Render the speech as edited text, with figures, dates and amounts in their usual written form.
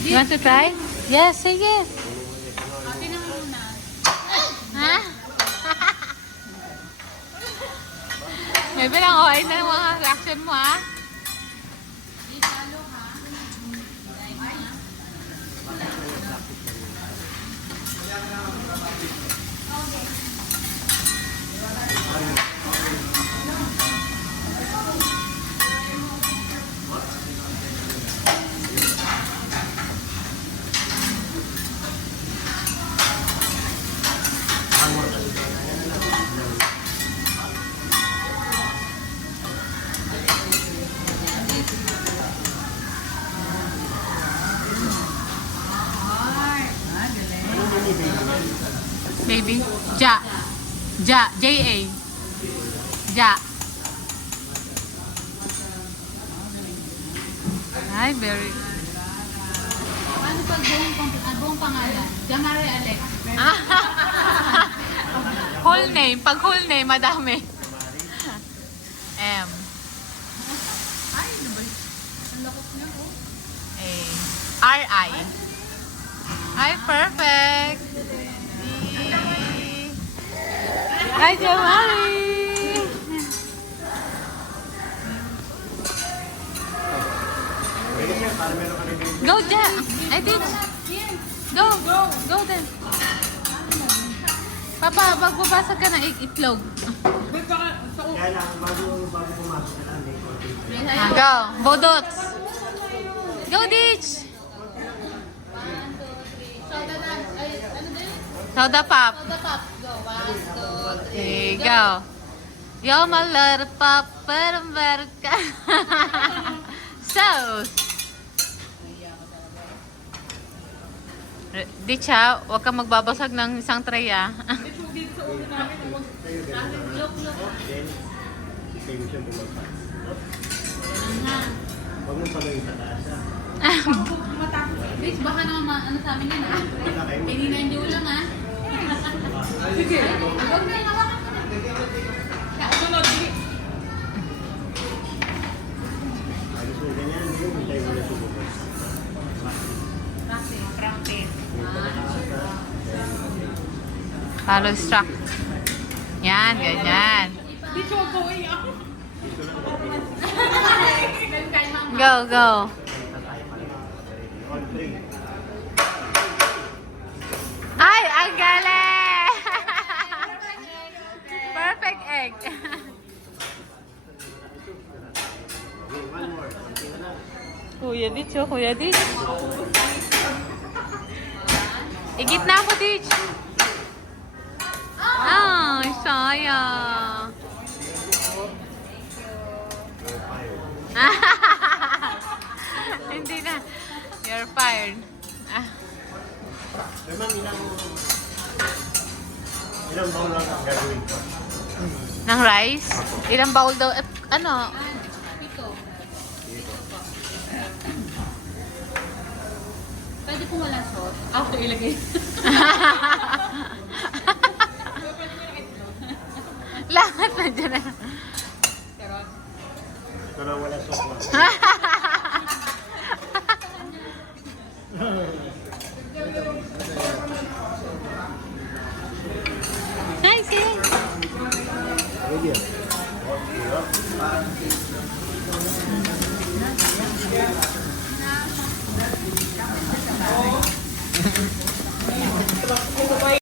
You want to try? Yes, say yes. Ate na muna. Ha? Maybe lang okay na yung mga reaction mo, ha? Isalo ha. Baby? Ja. Ja. J-A. Ja. Ay, very... Ano pag buong pangalan? Jamari Alex. Whole name. Pag whole name, madami. M. Ay, ano ba? Ang lakot niya ko. A. R-I. Ay, perfect. Hi, Jamari! Go, Ja! I did. Go! Go then. Papa, magbabasag ka ng itlog. Go! Bodots! Go, Ditch! Soda na. Ay, ano din? Soda pop. Soda pop. Go. 1, 2, 3. Okay, go. You're my little pop, but I'm better. So, Ditch ha, huwag kang magbabasag ng isang tray ah. Look. Huwag mong pagawin sa taas. Bitch, baka naman ano sa amin yan ah. Pininindi ko lang ah. Sige. Huwag na hawakan ko na. Kasunod. Ayos mo ganyan, hindi mo tayo muna subukan. Practice. Follow struck. Yan, ganyan. Bitch, huwag ko iyak. Go, go. On 3. Ay, ang galing! Perfect egg. One more. Konti na lang. Kuya Ditch, oh, Kuya Ditch. Igitna mo, Ditch. Ay, sayang. Hindi na. You're fired. Ah. Pero ma'am, ilang bowl lang ang gagawin ko? Ng rice? Ilang bowl daw? Eh, ano? Pito. Pwede kung wala sauce. Ako ilagay. Lahat na dyan na. Carrot. Ito na wala sopa. Nice, eh? Pwede yan.